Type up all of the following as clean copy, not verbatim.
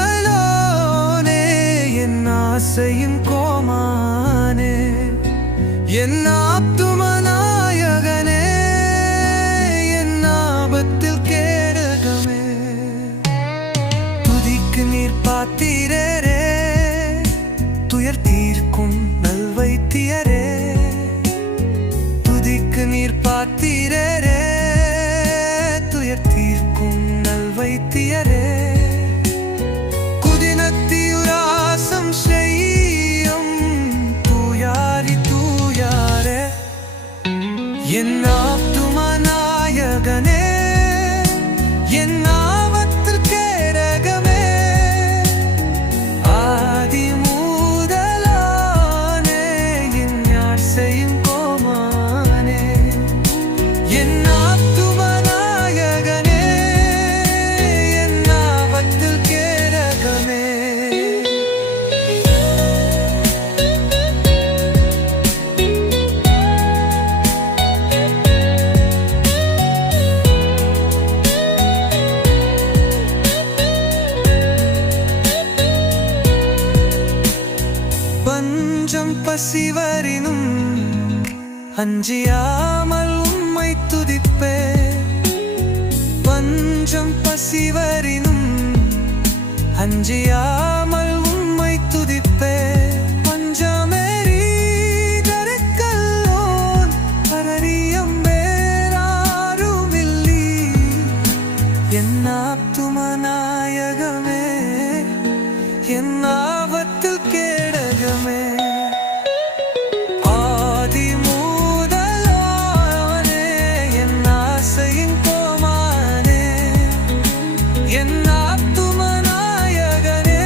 ஆதிமூதலோனே என் ஆசையின் கோமானே என் ஆத்துமநாயகனே என் ஆபத்தில் கேடகமே துதிக்கு நீர் பாத்திரரே துயர் தீர்க்கும் நல்வைத்தியரே துதிக்கு நீர் பாத்திரரே துயர் தீர்க்கும் நல்வைத்தியரே குதினத்தியுராசம் செய்யும் தூயாரி தூயாரே என் ஆத்துமநாயகனே என் ஆபத்தில் கேடகமே ஆதிமூதலோனே என் ஆசையின் கோமானே என் ஆத்துமநாயகனே என் ஆபத்தில் கேடகமே பஞ்சம் பசிவரினும் அஞ்சியாமல் உம்மை துதிப்பே பஞ்சம் பசிவரினும் அஞ்சியாமல் உம்மை துதிப்பே பஞ்சமேறி தருக்கல்லோன் பரரியம் வேறாருமில்லி என் ஆத்துமநாயகமே என் ஆபத்தில் கேடகமே ஆதிமூதலோனே என் ஆசையின் கோமானே என் ஆத்துமநாயகனே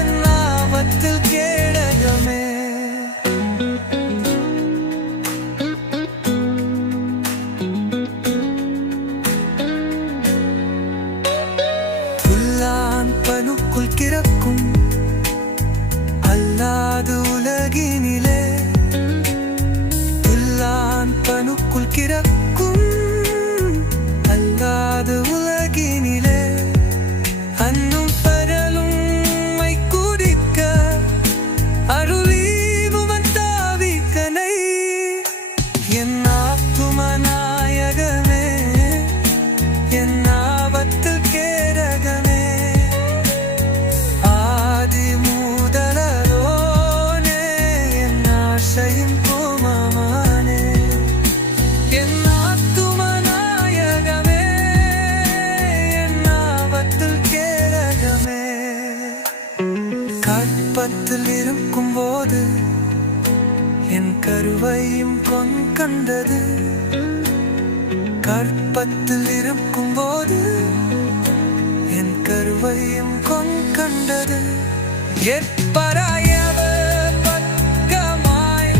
என் ஆபத்தில் கேடகமே துல்லான் பனுக்குள் கிறக்கும் அல்லாது உலகினிலே துல்லான் பனுக்குள் கிறக்கும் அல்லாது உலகினிலே அன்னும் பரலும் மை குடிக்க அருளீவுமன் தாவிக்கனை என் ஆத்துமநாயகமே என் ஆபத்தில் கேடகமே ஆதிமூதலோனே என் ஆசையின் கோமானே என் ஆத்துமநாயகமே என் ஆபத்தில் கேடகமே கற்பத்தில் இருக்கும் போது என் கருவையும் கொண்டது கற்பத்தில் இருக்கும் போது என் கருவையும் கொண்டது எப்பராயவ பக்கமாய்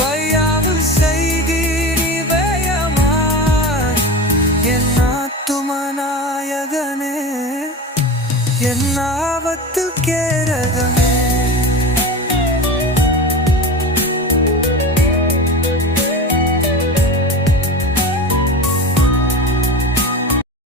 பையாவில் செய்கிறீவயமாய் என் ஆத்துமநாயகனே என் ஆபத்தில் கேடகமே